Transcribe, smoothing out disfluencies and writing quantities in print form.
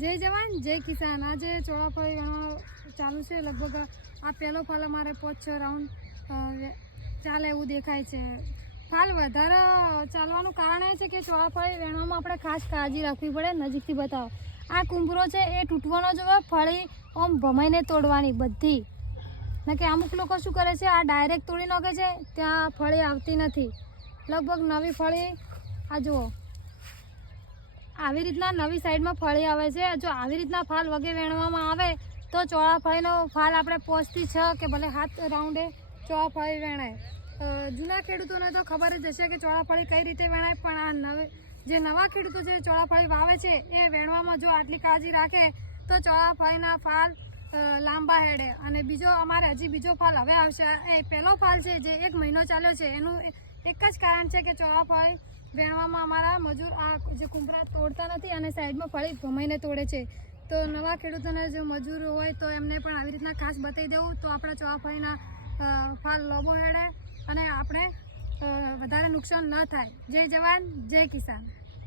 જય જવાન જય કિસાન। આજે ચોળાફળી વેણવા ચાલુ છે। લગભગ આ પહેલો ફાલ અમારે 5-6 રાઉન્ડ ચાલે એવું દેખાય છે। ફાલ વધારે ચાલવાનું કારણ એ છે કે ચોળાફળી વેણવામાં આપણે ખાસ કાળજી રાખવી પડે। નજીકથી બતાવો, આ કુંભરો છે એ તૂટવાનો જોવે, ફળી આમ ભમાઈને તોડવાની બધી। ના કે અમુક લોકો શું કરે છે, આ ડાયરેક્ટ તોડી નાખે છે, ત્યાં ફળી આવતી નથી। લગભગ નવી ફળી આ જુઓ, આવી રીતના નવી સાઈડમાં ફળી આવે છે। જો આવી રીતના ફાલ વગે વેણવામાં આવે તો ચોળાફળીનો ફાલ આપણે 5 થી 6 કે ભલે 7 રાઉન્ડે ચોળાફળી વેણાય। જૂના ખેડૂતોને તો ખબર જ હશે કે ચોળાફળી કઈ રીતે વેણાય, પણ આ જે નવા ખેડૂતો જે ચોળાફળી વાવે છે એ વેણવામાં જો આટલી કાળજી રાખે તો ચોળાફળીના ફાલ લાંબા હેડે। અને બીજો અમારે હજી બીજો ફાલ હવે આવશે। એ પહેલો ફાલ છે જે 1 મહિનો ચાલ્યો છે, એનું એક જ કારણ છે કે ચોળાફળી વેણવામાં અમારા મજૂર આ જે કુંભરા તોડતા નથી અને સાઈડમાં ફળી ભમાઈને તોડે છે। તો નવા ખેડૂતોને જો મજૂર હોય તો એમને પણ આવી રીતના ખાસ બતાવી દેવું, તો આપણા ચોળાફળીના ફાલ લોબો હેડે અને આપણે વધારે નુકસાન ન થાય। જય જવાન જય કિસાન।